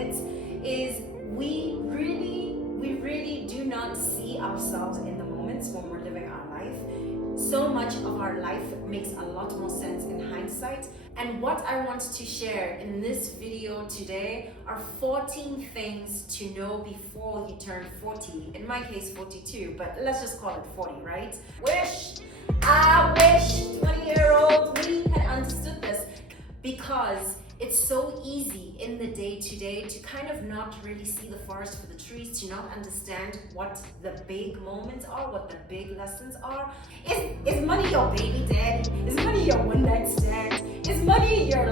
limits is we really do not see ourselves in the moments when we're living our life. So much of our life makes a lot more sense in hindsight. And what I want to share in this video today are 14 things to know before you turn 40. In my case, 42, but let's just call it 40, right? I wish 20-year-old me had understood this, because it's so easy in the day-to-day to kind of not really see the forest for the trees, to not understand what the big moments are, what the big lessons are. Is money your baby daddy? Is money your one-night stand? Is money your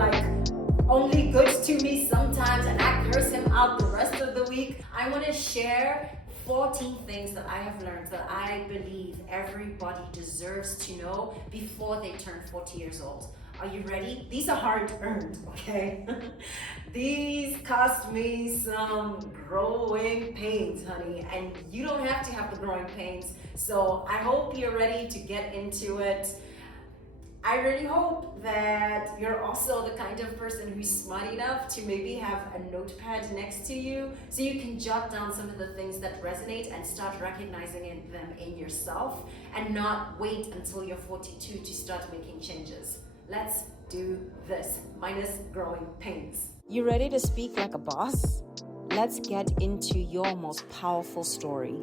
only good to me sometimes and I curse him out the rest of the week? I want to share 14 things that I have learned that I believe everybody deserves to know before they turn 40 years old. Are you ready? These are hard earned, okay? These cost me some growing pains, honey, and you don't have to have the growing pains. So I hope you're ready to get into it. I really hope that you're also the kind of person who's smart enough to maybe have a notepad next to you so you can jot down some of the things that resonate and start recognizing them in yourself, and not wait until you're 42 to start making changes. Let's do this, minus growing pains. You ready to speak like a boss? Let's get into your most powerful story,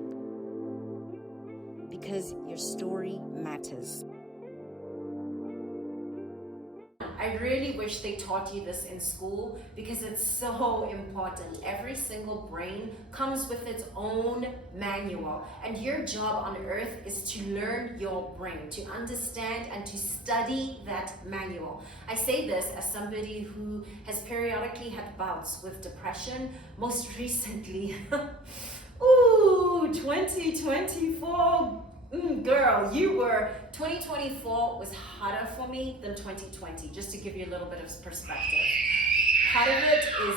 because your story matters. I really wish they taught you this in school, because it's so important. Every single brain comes with its own manual, and your job on earth is to learn your brain, to understand and to study that manual. I say this as somebody who has periodically had bouts with depression, most recently. 2024. Girl, 2024 was hotter for me than 2020, just to give you a little bit of perspective. Part of it is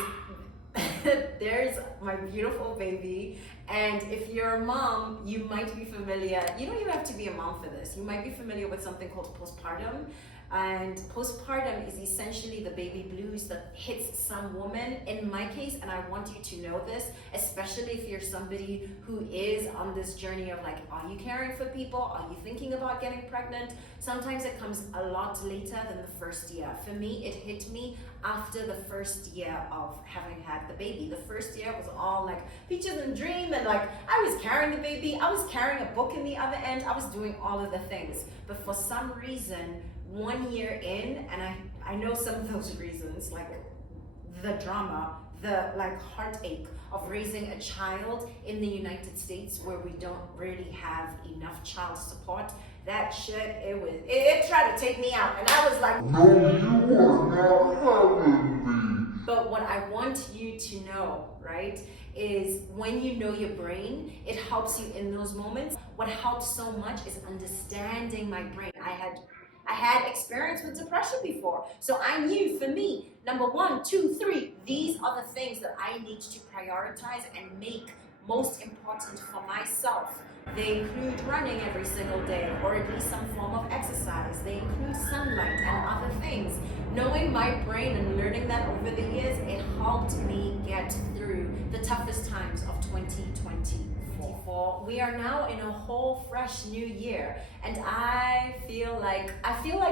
there's my beautiful baby, and if you're a mom, you might be familiar, you don't even have to be a mom for this, you might be familiar with something called postpartum. And postpartum is essentially the baby blues that hits some women. In my case, and I want you to know this, especially if you're somebody who is on this journey of are you caring for people? Are you thinking about getting pregnant? Sometimes it comes a lot later than the first year. For me, it hit me after the first year of having had the baby. The first year was all peaches and dream, and I was carrying the baby, I was carrying a book in the other end, I was doing all of the things. But for some reason, 1 year in, and I know some of those reasons, the drama, the heartache of raising a child in the United States where we don't really have enough child support. That shit, it tried to take me out, and I was like, no, you are not having me. But what I want you to know, right, is when you know your brain, it helps you in those moments. What helps so much is understanding my brain. I had experience with depression before. So I knew, for me, number 1, 2, 3, these are the things that I need to prioritize and make most important for myself. They include running every single day, or at least some form of exercise. They include sunlight and other things. Knowing my brain and learning that over the years, it helped me get through the toughest times of 2024. We are now in a whole fresh new year, and I feel like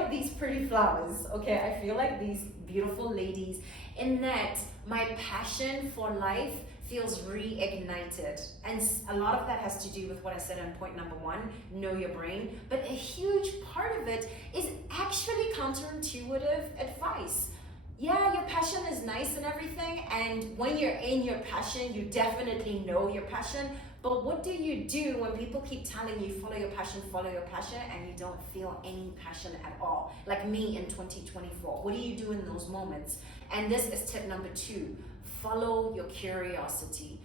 these pretty flowers, okay? I feel like these beautiful ladies, in that my passion for life feels reignited. And a lot of that has to do with what I said on point number 1, know your brain. But a huge part of it is actually counterintuitive advice. Yeah, your passion is nice and everything, and when you're in your passion, you definitely know your passion. But what do you do when people keep telling you follow your passion, and you don't feel any passion at all? Like me in 2024. What do you do in those moments? And this is tip number 2. Follow your curiosity.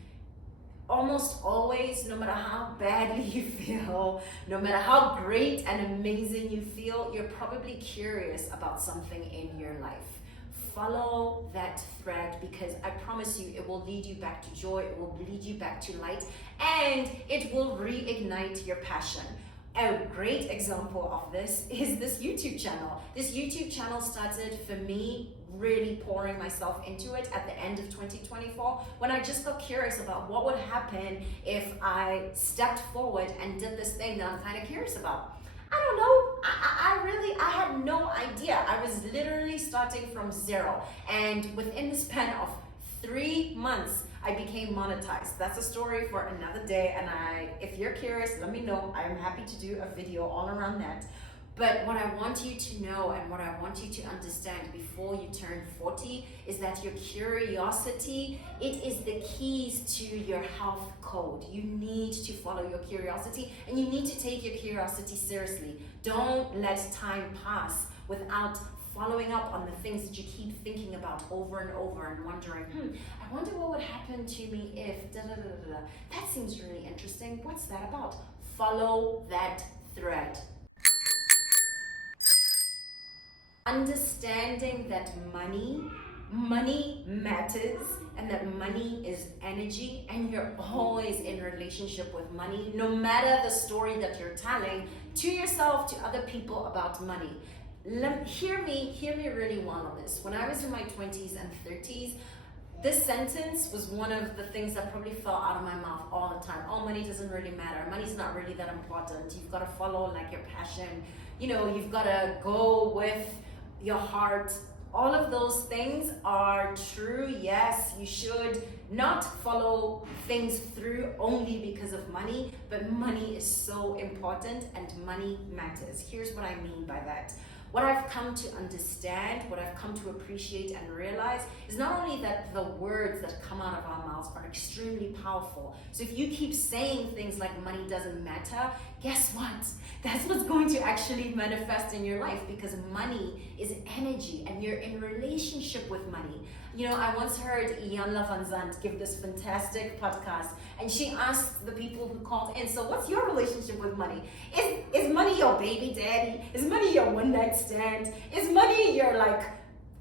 Almost always, no matter how badly you feel, no matter how great and amazing you feel, you're probably curious about something in your life. Follow that thread, because I promise you it will lead you back to joy, it will lead you back to light, and it will reignite your passion. A great example of this is this YouTube channel. This YouTube channel started for me really pouring myself into it at the end of 2024 when I just got curious about what would happen if I stepped forward and did this thing that I'm kind of curious about. I don't know. I had no idea. I was literally starting from zero. And within the span of 3 months, I became monetized. That's a story for another day. And if you're curious, let me know. I'm happy to do a video all around that. But what I want you to know and what I want you to understand before you turn 40 is that your curiosity, it is the keys to your health code. You need to follow your curiosity and you need to take your curiosity seriously. Don't let time pass without following up on the things that you keep thinking about over and over and wondering, I wonder what would happen to me if da-da-da-da-da. That seems really interesting. What's that about? Follow that thread. Understanding that money matters and that money is energy and you're always in relationship with money, no matter the story that you're telling to yourself, to other people about money. Hear me really well on this. When I was in my 20s and 30s, this sentence was one of the things that probably fell out of my mouth all the time. Oh, money doesn't really matter. Money's not really that important. You've got to follow like your passion. You've got to go with your heart. All of those things are true. Yes, you should not follow things through only because of money, but money is so important and money matters. Here's what I mean by that. What I've come to understand, what I've come to appreciate and realize is not only that the words that come out of our mouths are extremely powerful. So if you keep saying things like money doesn't matter, guess what? That's what's going to actually manifest in your life because money is energy and you're in relationship with money. I once heard Iyanla van Zandt give this fantastic podcast and she asked the people who called in, so what's your relationship with money? Is money your baby daddy? Is money your one night stand? Is money your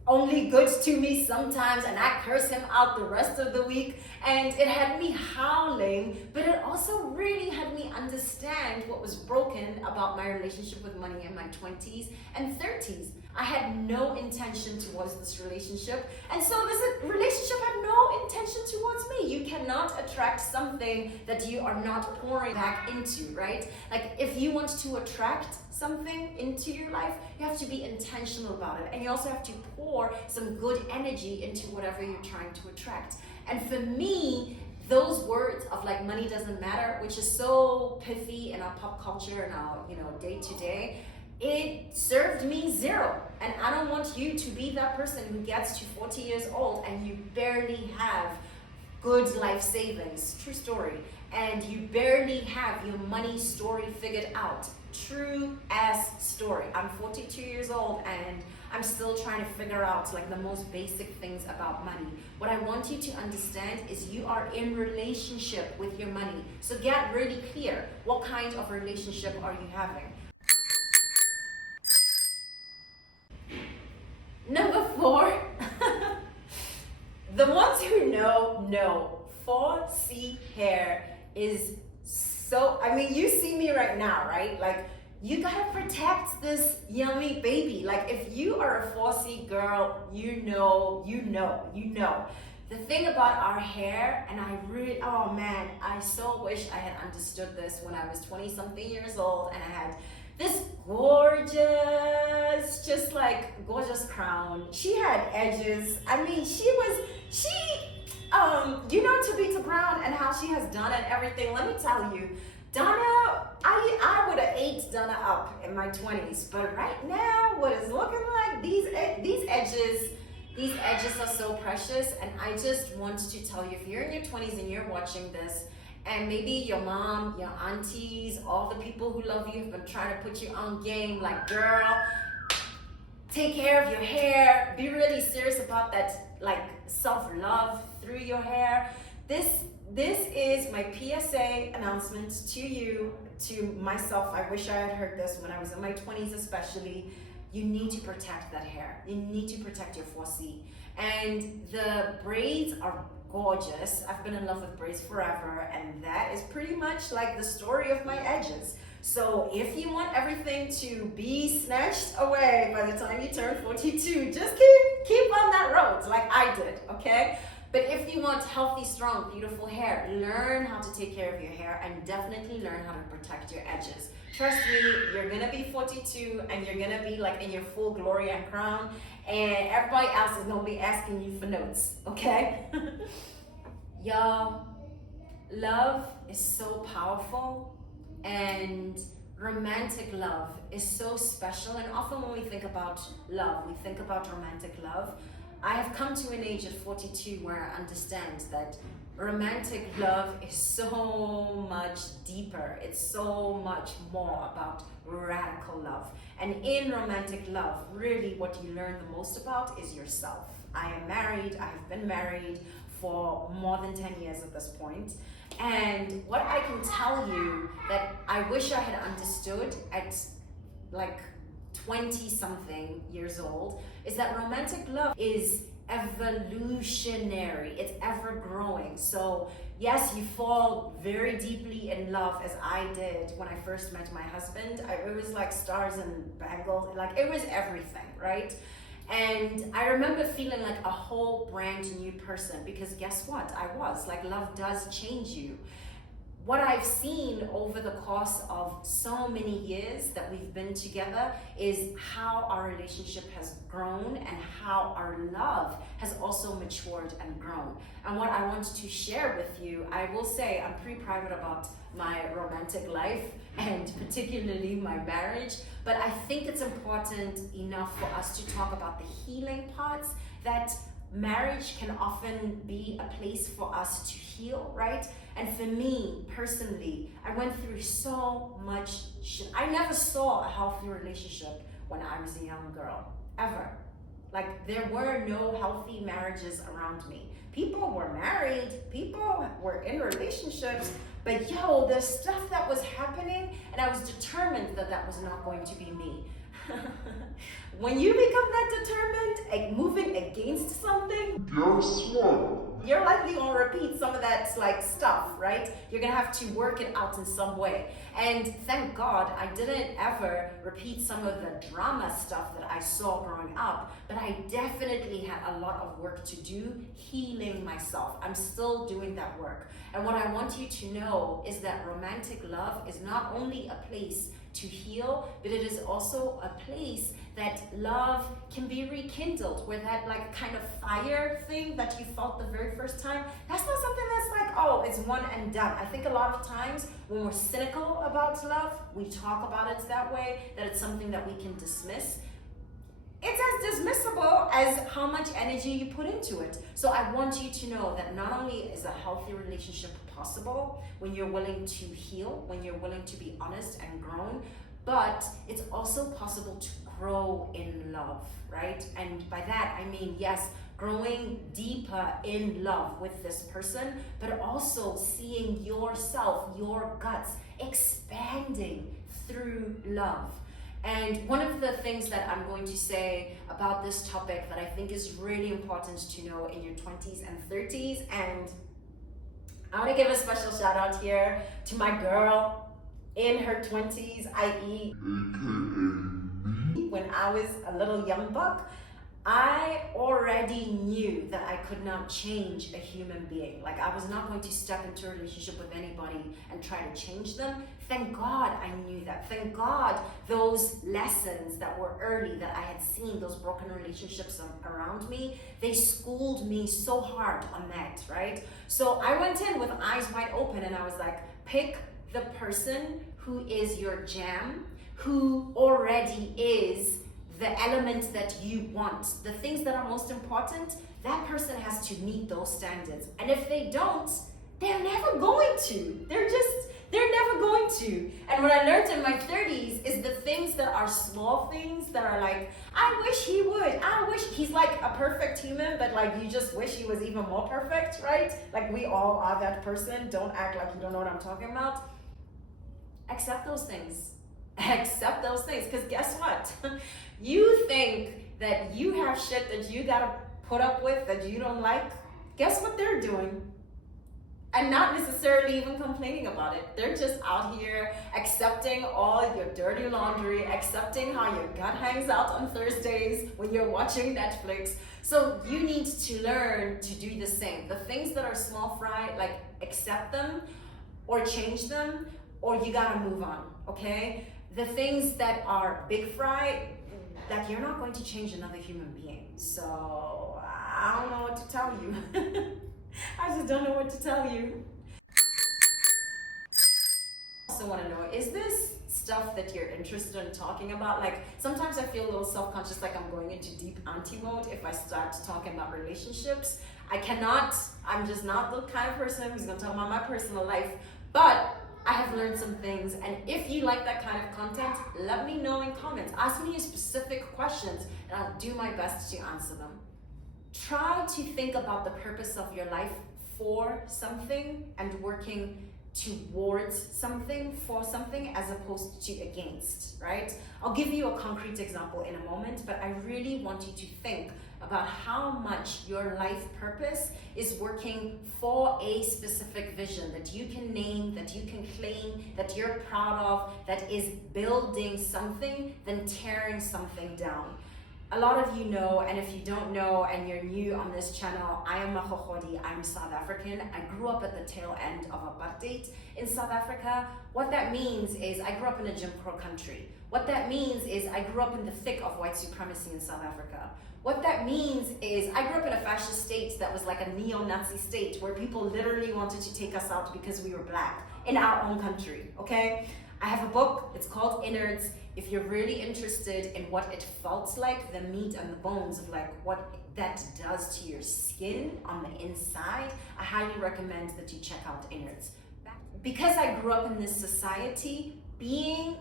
only good to me sometimes and I curse him out the rest of the week? And it had me howling, but it also really had me understand what was broken about my relationship with money in my 20s and 30s. I had no intention towards this relationship, and so this relationship had no intention towards me. You cannot attract something that you are not pouring back into, right? Like if you want to attract something into your life, you have to be intentional about it, and you also have to pour some good energy into whatever you're trying to attract. And for me, those words of money doesn't matter, which is so pithy in our pop culture and our day to day, it served me zero. And I don't want you to be that person who gets to 40 years old and you barely have good life savings, true story, and you barely have your money story figured out. True ass story. I'm 42 years old and I'm still trying to figure out the most basic things about money. What I want you to understand is you are in relationship with your money. So get really clear. What kind of relationship are you having? Number 4, the ones who know 4C hair is so, you see me right now, right? You gotta protect this yummy baby. If you are a 4C girl, you know. The thing about our hair, and oh man, I so wish I had understood this when I was 20 something years old and I had this gorgeous crown. She had edges. Tabitha Brown and how she has done it, everything. Let me tell you, Donna, I would have ate Donna up in my 20s, but right now, what it's looking like, these edges are so precious, and I just want to tell you, if you're in your 20s and you're watching this, and maybe your mom, your aunties, all the people who love you have been trying to put you on game, girl, take care of your hair, be really serious about that, self-love through your hair. This is my PSA announcement to you, to myself. I wish I had heard this when I was in my 20s especially. You need to protect that hair. You need to protect your 4C. And the braids are gorgeous. I've been in love with braids forever, and that is pretty much the story of my edges. So if you want everything to be snatched away by the time you turn 42, just keep keep on that road like I did, okay? But if you want healthy, strong, beautiful hair, learn how to take care of your hair and definitely learn how to protect your edges. Trust me, you're gonna be 42 and you're gonna be like in your full glory and crown, and everybody else is gonna be asking you for notes, okay? Y'all, love is so powerful, and romantic love is so special. And often when we think about love, we think about romantic love. I have come to an age of 42 where I understand that romantic love is so much deeper. It's so much more about radical love. And in romantic love, really what you learn the most about is yourself. I am married. I have been married for more than 10 years at this point. And what I can tell you that I wish I had understood at like 20 something years old is that romantic love is evolutionary. It's ever growing. So yes, you fall very deeply in love as I did when I first met my husband. It was like stars and bangles, like it was everything, right? And I remember feeling like a whole brand new person, because guess what? I was like, love does change you. What I've seen over the course of so many years that we've been together is how our relationship has grown and how our love has also matured and grown. And what I want to share with you, I will say I'm pretty private about my romantic life and particularly my marriage, but I think it's important enough for us to talk about the healing parts, that marriage can often be a place for us to heal, right? And for me personally, I went through so much shit. I never saw a healthy relationship when I was a young girl, ever. Like, there were no healthy marriages around me. People were married, people were in relationships, but yo, there's stuff that was happening, and I was determined that that was not going to be me. When you become that determined at moving against something, you're likely gonna repeat some of that like stuff, right? You're gonna have to work it out in some way. And thank God I didn't ever repeat some of the drama stuff that I saw growing up, but I definitely had a lot of work to do healing myself. I'm still doing that work. And what I want you to know is that romantic love is not only a place to heal, but it is also a place that love can be rekindled, where that like kind of fire thing that you felt the very first time, that's not something that's like, oh, it's one and done. I think a lot of times when we're cynical about love, we talk about it that way, that it's something that we can dismiss. It's as dismissible as how much energy you put into it. So I want you to know that not only is a healthy relationship possible when you're willing to heal, when you're willing to be honest and grown, but it's also possible to grow in love, right? And by that, I mean, yes, growing deeper in love with this person, but also seeing yourself, your guts expanding through love. And one of the things that I'm going to say about this topic that I think is really important to know in your 20s and 30s, and I want to give a special shout out here to my girl in her 20s, i.e. when I was a little young buck, I already knew that I could not change a human being. Like, I was not going to step into a relationship with anybody and try to change them. Thank God I knew that. Thank God those lessons that were early, that I had seen, those broken relationships around me, they schooled me so hard on that, right? So I went in with eyes wide open and I was like, pick the person who is your jam, who already is the elements that you want, the things that are most important. That person has to meet those standards. And if they don't, they're never going to. They're never going to. And what I learned in my 30s is the things that are small things that are like, I wish he would. I wish he's like a perfect human, but like you just wish he was even more perfect, right? Like we all are that person. Don't act like you don't know what I'm talking about. Accept those things. Accept those things. Because guess what? You think that you have shit that you gotta put up with that you don't like. Guess what they're doing? and not necessarily even complaining about it. They're just out here accepting all your dirty laundry, accepting how your gut hangs out on Thursdays when you're watching Netflix. So you need to learn to do the same. The things that are small fry, like accept them or change them, or you gotta move on, okay? The things that are big fry, that you're not going to change another human being. So I don't know what to tell you. I just don't know what to tell you. I also want to know, is this stuff that you're interested in talking about? Like, sometimes I feel a little self-conscious, like I'm going into deep auntie mode if I start talking about relationships. I'm just not the kind of person who's going to talk about my personal life, but I have learned some things, and if you like that kind of content, let me know in comments. Ask me specific questions, and I'll do my best to answer them. Try to think about the purpose of your life for something and working towards something, for something, as opposed to against, right? I'll give you a concrete example in a moment, but I really want you to think about how much your life purpose is working for a specific vision that you can name, that you can claim, that you're proud of, that is building something, than tearing something down. A lot of you know, and if you don't know and you're new on this channel, I am Makhokhodi, I'm South African. I grew up at the tail end of apartheid in South Africa. What that means is I grew up in a Jim Crow country. What that means is I grew up in the thick of white supremacy in South Africa. What that means is I grew up in a fascist state that was like a neo-Nazi state where people literally wanted to take us out because we were black in our own country, okay? I have a book, it's called Innards. If you're really interested in what it felt like, the meat and the bones of like what that does to your skin on the inside, I highly recommend that you check out Innards. Because I grew up in this society, being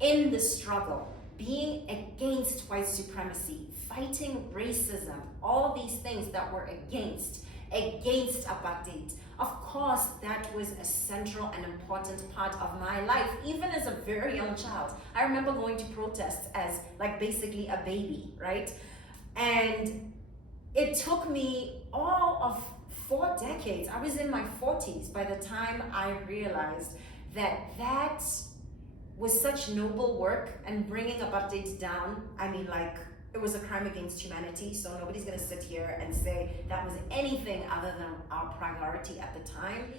in the struggle, being against white supremacy, fighting racism, all these things that were against apartheid. Of course, that was a central and important part of my life, even as a very young child. I remember going to protests as like basically a baby, right? And it took me all of 4 decades. I was in my 40s by the time I realized that that was such noble work, and bringing apartheid down, I mean, like, it was a crime against humanity, so nobody's gonna sit here and say that was anything other than our priority at the time.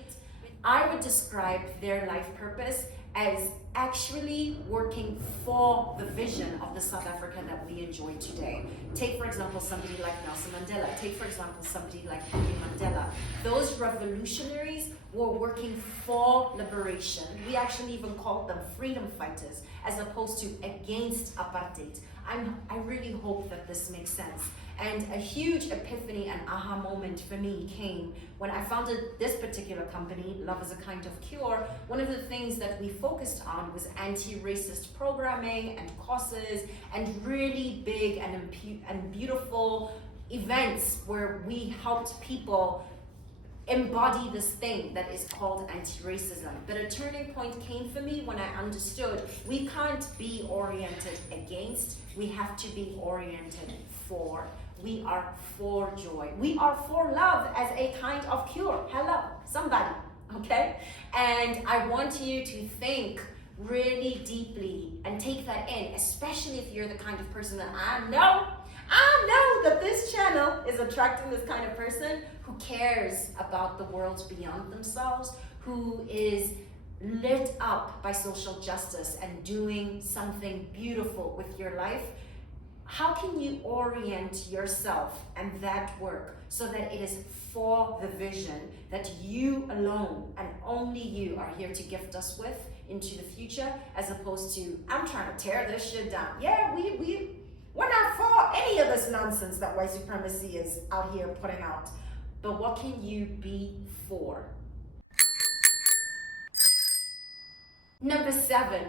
I would describe their life purpose as actually working for the vision of the South Africa that we enjoy today. Take, for example, somebody like Nelson Mandela. Take, for example, somebody like Winnie Mandela. Those revolutionaries were working for liberation. We actually even called them freedom fighters, as opposed to against apartheid. I really hope that this makes sense. And a huge epiphany and aha moment for me came when I founded this particular company, Love is a Kind of Cure. One of the things that we focused on was anti-racist programming and courses and really big and beautiful events where we helped people embody this thing that is called anti-racism. But a turning point came for me when I understood we can't be oriented against, we have to be oriented for. We are for joy. We are for love as a kind of cure. Hello, somebody, okay? And I want you to think really deeply and take that in, especially if you're the kind of person that I know that this channel is attracting this kind of person who cares about the world beyond themselves, who is lit up by social justice and doing something beautiful with your life. How can you orient yourself and that work so that it is for the vision that you alone and only you are here to gift us with into the future, as opposed to, I'm trying to tear this shit down. Yeah, we're not for any of this nonsense that white supremacy is out here putting out. But what can you be for? Number 7,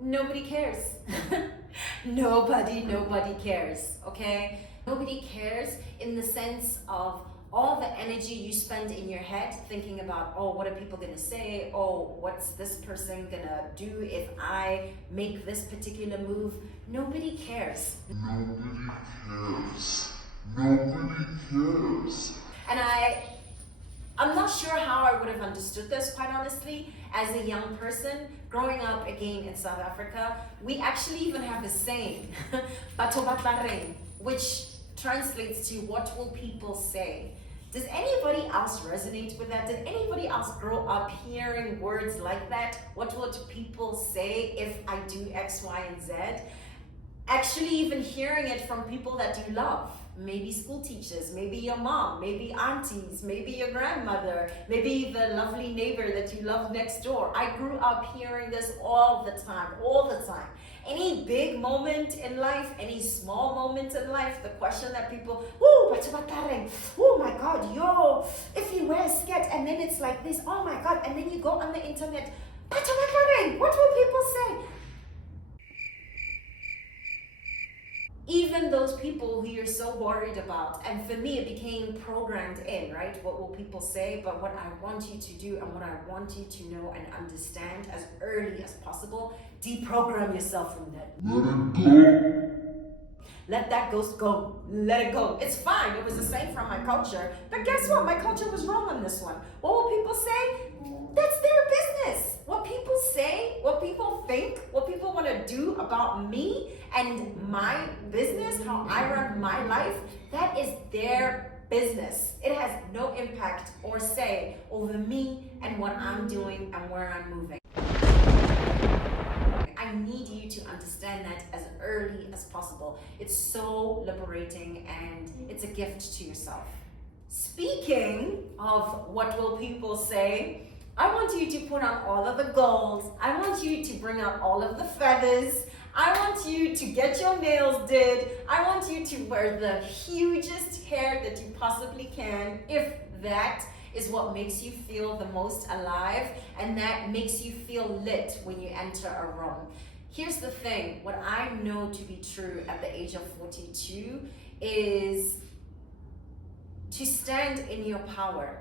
nobody cares. Nobody cares, okay? Nobody cares in the sense of all the energy you spend in your head thinking about, oh, what are people gonna say? Oh, what's this person gonna do if I make this particular move? Nobody cares. Nobody cares. And I'm not sure how I would have understood this, quite honestly, as a young person. Growing up again in South Africa, we actually even have a saying, "Batho ba tla reng," which translates to "what will people say." Does anybody else resonate with that? Did anybody else grow up hearing words like that? What will people say if I do X, Y, and Z? Actually even hearing it from people that you love. Maybe school teachers, maybe your mom, maybe aunties, maybe your grandmother, maybe the lovely neighbor that you love next door. I grew up hearing this all the time. Any big moment in life, any small moment in life, the question that people, oh my God, yo, if you wear a skirt and then it's like this, oh my God, and then you go on the internet, what will people say? Even those people who you're so worried about, and for me it became programmed in, right? What will people say? But what I want you to do and what I want you to know and understand as early as possible, deprogram yourself from that. Let it go. Let that ghost go. Let it go. It's fine. It was the same from my culture. But guess what? My culture was wrong on this one. What will people say? That's their business. What people say, what people think, what people want to do about me and my business, how I run my life, that is their business. It has no impact or say over me and what I'm doing and where I'm moving. I need you to understand that as early as possible. It's so liberating and it's a gift to yourself. Speaking of what will people say, I want you to put on all of the gold. I want you to bring out all of the feathers. I want you to get your nails did. I want you to wear the hugest hair that you possibly can, if that is what makes you feel the most alive and that makes you feel lit when you enter a room. Here's the thing, what I know to be true at the age of 42 is to stand in your power,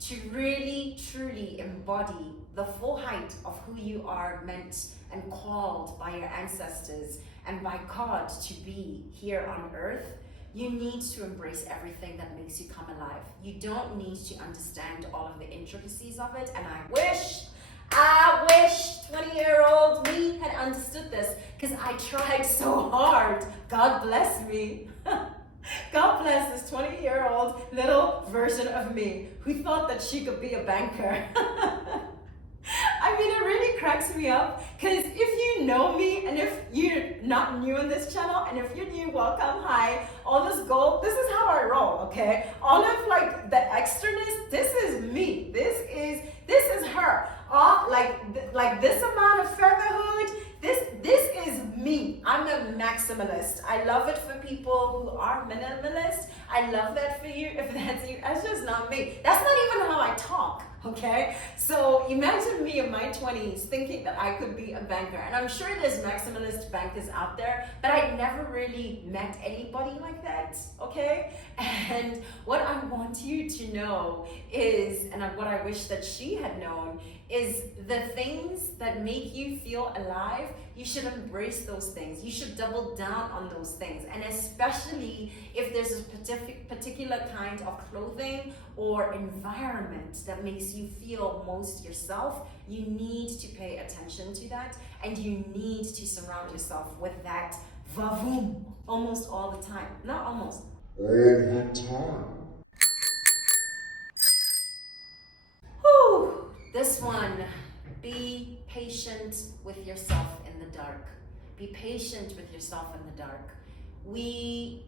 to really truly embody the full height of who you are meant and called by your ancestors and by God to be here on earth. You need to embrace everything that makes you come alive. You don't need to understand all of the intricacies of it, and I wish 20-year-old me had understood this, because I tried so hard. God bless me. God bless this 20-year-old little version of me who thought that she could be a banker. I mean, it really cracks me up, because if you know me and if you're not new in this channel, and if you're new, welcome, hi, all this gold, this is how I roll, okay? All of like the extraness, this is me, this is her. All like this amount of featherhood, this is me. I'm a maximalist. I love it for people who are minimalist. I love that for you. If that's you, that's just not me. That's not even how I talk, okay? So imagine me in my 20s thinking that I could be a banker. And I'm sure there's maximalist bankers out there, but I never really met anybody like that, okay? And what I want you to know is, and what I wish that she had known, is the things that make you feel alive, you should embrace those things. You should double down on those things. And especially if there's a particular kind of clothing or environment that makes you feel most yourself, you need to pay attention to that, and you need to surround yourself with that vavoom almost all the time. Not almost. All the time. Whew. This one, be patient with yourself in the dark. Be patient with yourself in the dark. We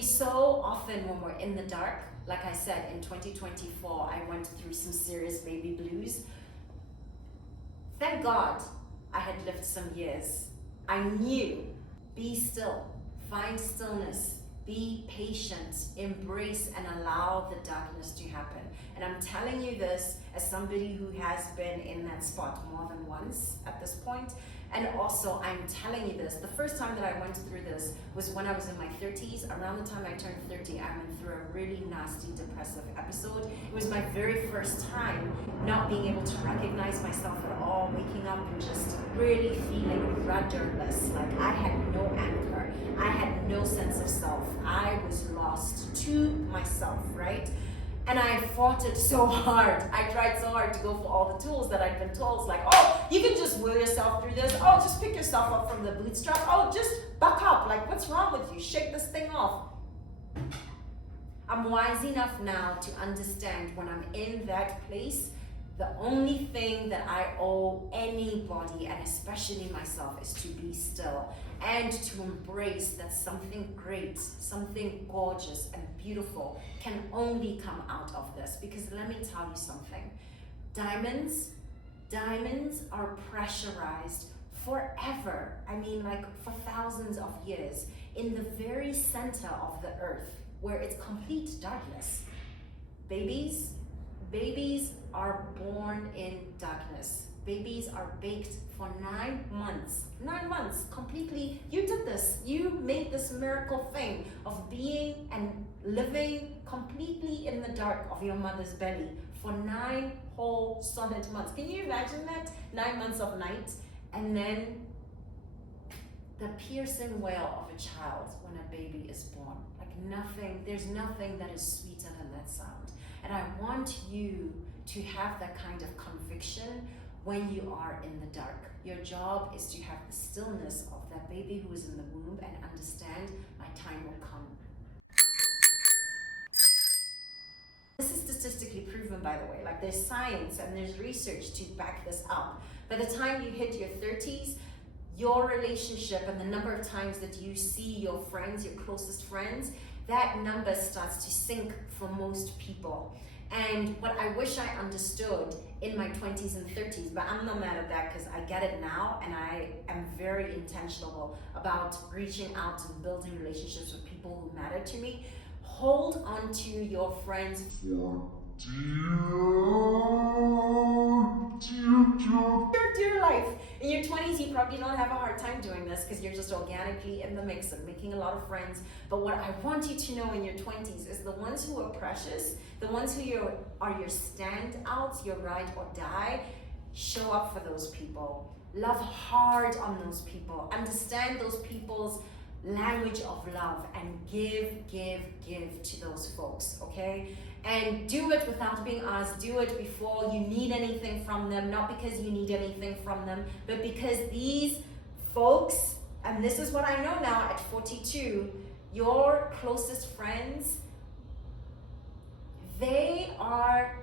so often, when we're in the dark, like I said, in 2024, I went through some serious baby blues. Thank God I had lived some years. I knew, be still, find stillness, be patient, embrace and allow the darkness to happen. And I'm telling you this as somebody who has been in that spot more than once at this point. And also, I'm telling you this, the first time that I went through this was when I was in my 30s. Around the time I turned 30, I went through a really nasty depressive episode. It was my very first time not being able to recognize myself at all, waking up and just really feeling rudderless, like I had no anchor, I had no sense of self. I was lost to myself, right? And I fought it so hard. I tried so hard to go for all the tools that I'd been told. It's like, oh, you can just will yourself through this. Oh, just pick yourself up from the bootstrap. Oh, just buck up. Like, what's wrong with you? Shake this thing off. I'm wise enough now to understand when I'm in that place, the only thing that I owe anybody, and especially myself, is to be still and to embrace that something great, something gorgeous and beautiful can only come out of this. Because let me tell you something, diamonds are pressurized forever. I mean, like for thousands of years in the very center of the earth, where it's complete darkness. Babies are born in darkness. Babies are baked for 9 months. 9 months, completely. You did this. You made this miracle thing of being and living completely in the dark of your mother's belly for 9 whole solid months. Can you imagine that? 9 months of night, and then the piercing wail of a child when a baby is born. Like nothing, there's nothing that is sweeter than that sound. And I want you to have that kind of conviction when you are in the dark. Your job is to have the stillness of that baby who is in the womb and understand my time will come. This is statistically proven, by the way. Like there's science and there's research to back this up. By the time you hit your 30s, your relationship and the number of times that you see your friends, your closest friends, that number starts to sink for most people. And what I wish I understood in my 20s and 30s, but I'm not mad at that because I get it now, and I am very intentional about reaching out and building relationships with people who matter to me. Hold on to your friends for dear life. In your 20s, you probably don't have a hard time doing this because you're just organically in the mix and making a lot of friends. But what I want you to know in your 20s is the ones who are precious, the ones who are your standouts, your ride or die, show up for those people. Love hard on those people. Understand those people's language of love and give to those folks, okay? And do it without being asked. Do it before you need anything from them, not because you need anything from them, but because these folks, and this is what I know now at 42, your closest friends, they are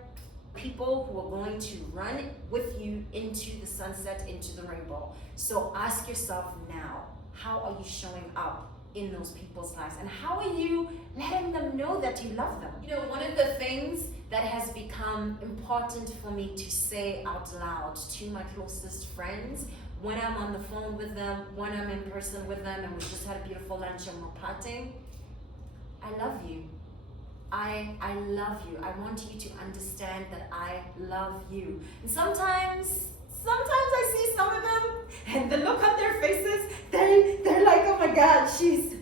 people who are going to run with you into the sunset, into the rainbow. So ask yourself now, how are you showing up in those people's lives, and how are you letting them know that you love them? You know, one of the things that has become important for me to say out loud to my closest friends when I'm on the phone with them, when I'm in person with them, and we just had a beautiful lunch and we're partying, I love you. I love you. I want you to understand that I love you. And sometimes I see some of them and the look on their faces, they're like, oh my God, she's,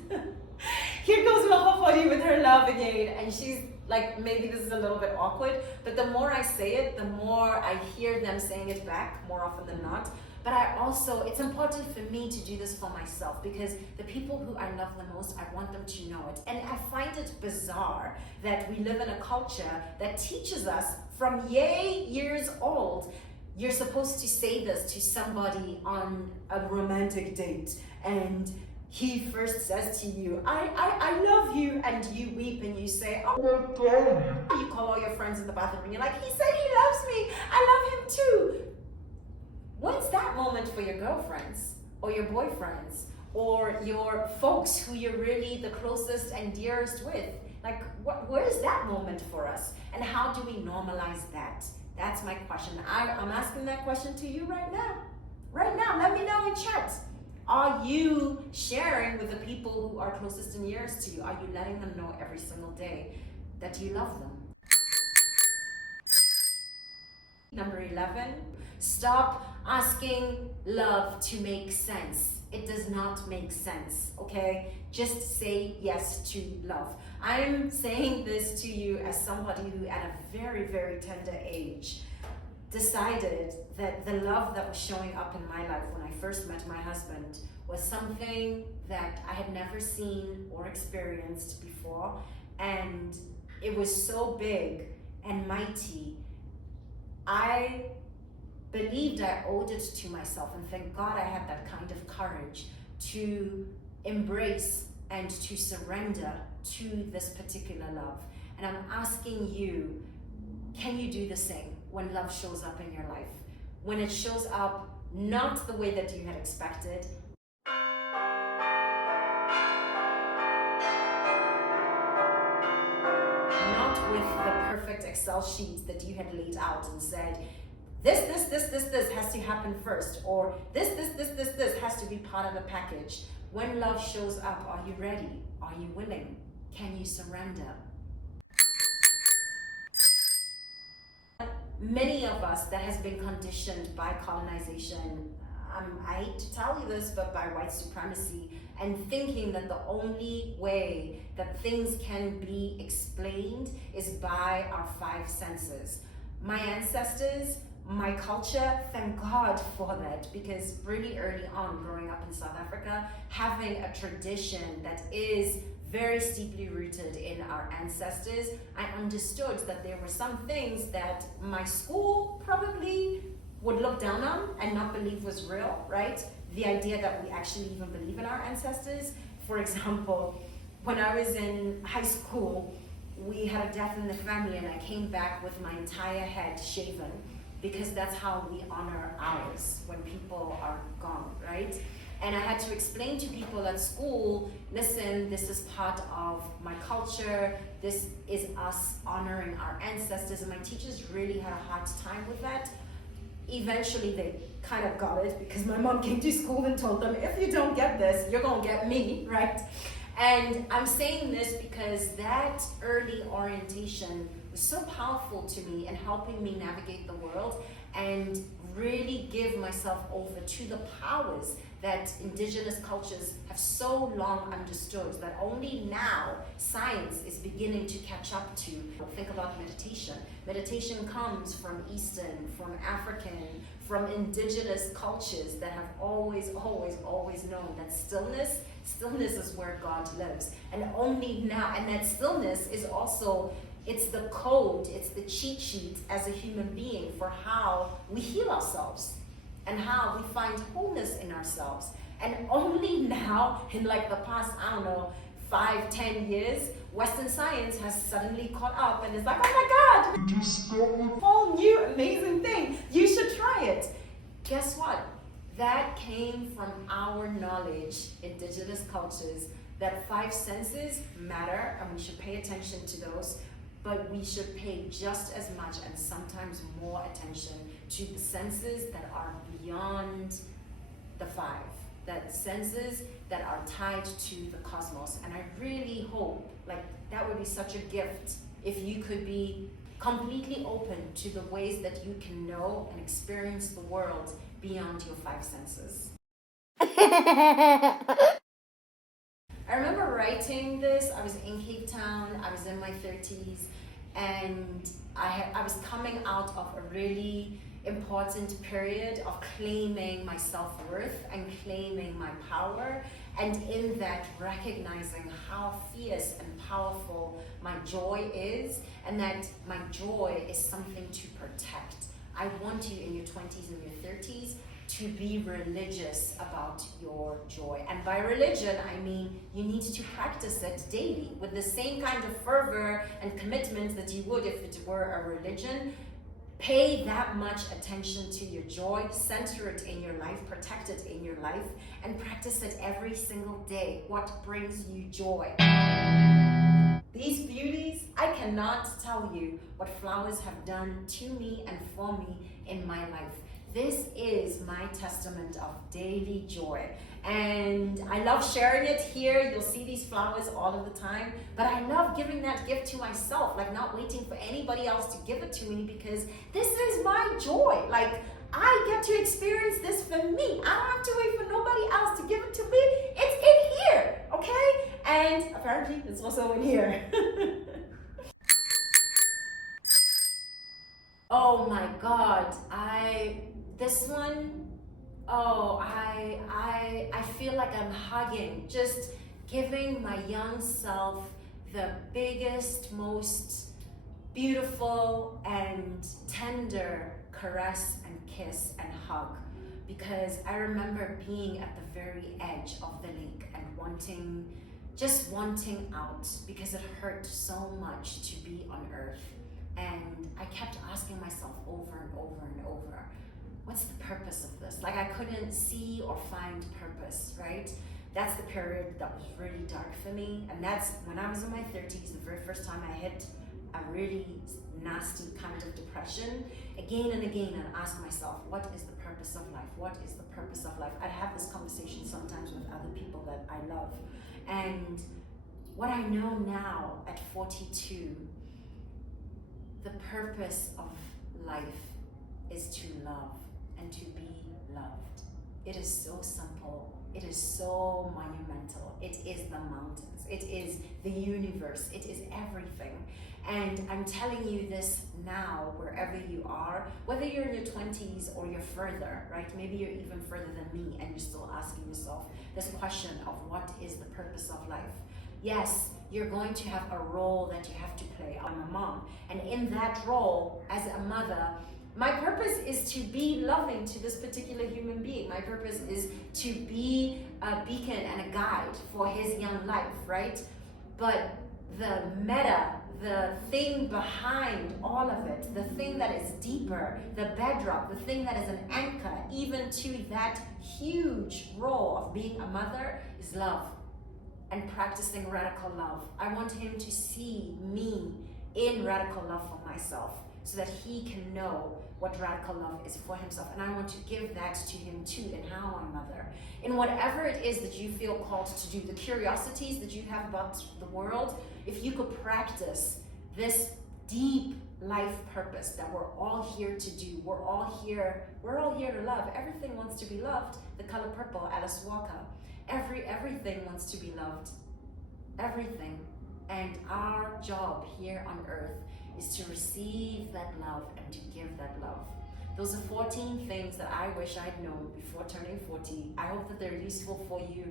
here goes Mahofodi with her love again. And she's like, maybe this is a little bit awkward, but the more I say it, the more I hear them saying it back, more often than not. But I also, it's important for me to do this for myself because the people who I love the most, I want them to know it. And I find it bizarre that we live in a culture that teaches us from years old, you're supposed to say this to somebody on a romantic date, and he first says to you, I love you, and you weep and you say, oh my God. You call all your friends in the bathroom and you're like, he said he loves me, I love him too. When's that moment for your girlfriends or your boyfriends or your folks who you're really the closest and dearest with? Like, where's that moment for us? And how do we normalize that? That's my question. I'm asking that question to you right now. Right now, let me know in chat. Are you sharing with the people who are closest and nearest to you? Are you letting them know every single day that you love them? Number 11, stop asking love to make sense. It does not make sense, okay? Just say yes to love. I'm saying this to you as somebody who at a very, very tender age decided that the love that was showing up in my life when I first met my husband was something that I had never seen or experienced before, and it was so big and mighty. I believed I owed it to myself, and thank God I had that kind of courage to embrace and to surrender to this particular love. And I'm asking you, can you do the same when love shows up in your life? When it shows up not the way that you had expected, not with the perfect Excel sheets that you had laid out and said, this has to happen first, or this has to be part of the package. When love shows up, are you ready? Are you willing? Can you surrender? Many of us that has been conditioned by colonization, I hate to tell you this, but by white supremacy, and thinking that the only way that things can be explained is by our five senses. My ancestors, my culture, thank God for that, because really early on, growing up in South Africa, having a tradition that is very steeply rooted in our ancestors, I understood that there were some things that my school probably would look down on and not believe was real, right? The idea that we actually even believe in our ancestors. For example, when I was in high school, we had a death in the family and I came back with my entire head shaven, because that's how we honor ours when people are gone, right? And I had to explain to people at school, listen, this is part of my culture, this is us honoring our ancestors, and my teachers really had a hard time with that. Eventually they kind of got it, because my mom came to school and told them, if you don't get this, you're gonna get me, right? And I'm saying this because that early orientation was so powerful to me in helping me navigate the world and really give myself over to the powers that indigenous cultures have so long understood, that only now science is beginning to catch up to. Think about meditation. Meditation comes from Eastern, from African, from indigenous cultures that have always known that stillness is where God lives. And only now, and that stillness is also, it's the code, it's the cheat sheet as a human being for how we heal ourselves and how we find wholeness in ourselves. And only now, in like the past, 5-10 years, Western science has suddenly caught up and is like, oh my God, discovered a whole new amazing thing. You should try it. Guess what? That came from our knowledge, indigenous cultures, that five senses matter and we should pay attention to those, but we should pay just as much and sometimes more attention to the senses that are beyond the five, that senses that are tied to the cosmos. And I really hope, like, that would be such a gift if you could be completely open to the ways that you can know and experience the world beyond your five senses. I remember writing this. I was in Cape Town, I was in my 30s, and I was coming out of a really important period of claiming my self-worth and claiming my power, and in that recognizing how fierce and powerful my joy is, and that my joy is something to protect. I want you in your 20s and your 30s to be religious about your joy. And by religion, I mean you need to practice it daily with the same kind of fervor and commitment that you would if it were a religion. Pay that much attention to your joy, center it in your life, protect it in your life, and practice it every single day. What brings you joy? These beauties, I cannot tell you what flowers have done to me and for me in my life. This is my testament of daily joy. And I love sharing it here. You'll see these flowers all of the time. But I love giving that gift to myself, like not waiting for anybody else to give it to me, because this is my joy. Like, I get to experience this for me. I don't have to wait for nobody else to give it to me. It's in here, okay? And apparently it's also in here. Oh my God, this one, I feel like I'm hugging, just giving my young self the biggest, most beautiful and tender caress and kiss and hug, because I remember being at the very edge of the lake and wanting out, because it hurt so much to be on earth. And I kept asking myself over and over and over, what's the purpose of this? Like, I couldn't see or find purpose, right? That's the period that was really dark for me. And that's when I was in my 30s, the very first time I hit a really nasty kind of depression. Again and again, I'd ask myself, what is the purpose of life? What is the purpose of life? I'd have this conversation sometimes with other people that I love. And what I know now at 42, the purpose of life is to love and to be loved. It is so simple. It is so monumental. It is the mountains. It is the universe. It is everything. And I'm telling you this now, wherever you are, whether you're in your 20s or you're further, right? Maybe you're even further than me and you're still asking yourself this question of what is the purpose of life? Yes, you're going to have a role that you have to play. I'm a mom. And in that role, as a mother, my purpose is to be loving to this particular human being. My purpose is to be a beacon and a guide for his young life, right? But the meta, the thing behind all of it, the thing that is deeper, the bedrock, the thing that is an anchor, even to that huge role of being a mother, is love and practicing radical love. I want him to see me in radical love for myself so that he can know what radical love is for himself. And I want to give that to him too in how I mother. In whatever it is that you feel called to do, the curiosities that you have about the world, if you could practice this deep life purpose that we're all here to do, we're all here to love. Everything wants to be loved. The Color Purple, Alice Walker. Everything wants to be loved. Everything. And our job here on earth is to receive that love and to give that love. Those are 14 things that I wish I'd known before turning 40. I hope that they're useful for you.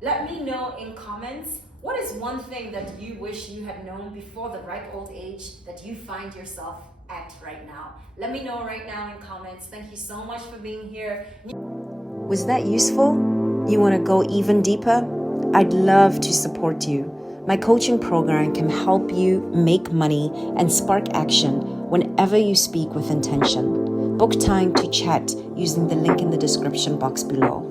Let me know in comments, what is one thing that you wish you had known before the ripe old age that you find yourself at right now? Let me know right now in comments. Thank you so much for being here. Was that useful? You want to go even deeper? I'd love to support you. My coaching program can help you make money and spark action whenever you speak with intention. Book time to chat using the link in the description box below.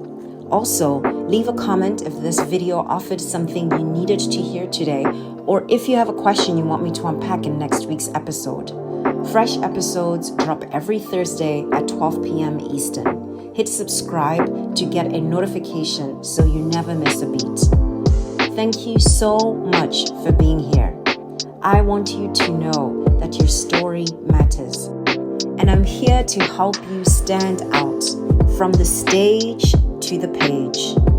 Also, leave a comment if this video offered something you needed to hear today, or if you have a question you want me to unpack in next week's episode. Fresh episodes drop every Thursday at 12 p.m. Eastern. Hit subscribe to get a notification so you never miss a beat. Thank you so much for being here. I want you to know that your story matters. And I'm here to help you stand out from the stage to the page.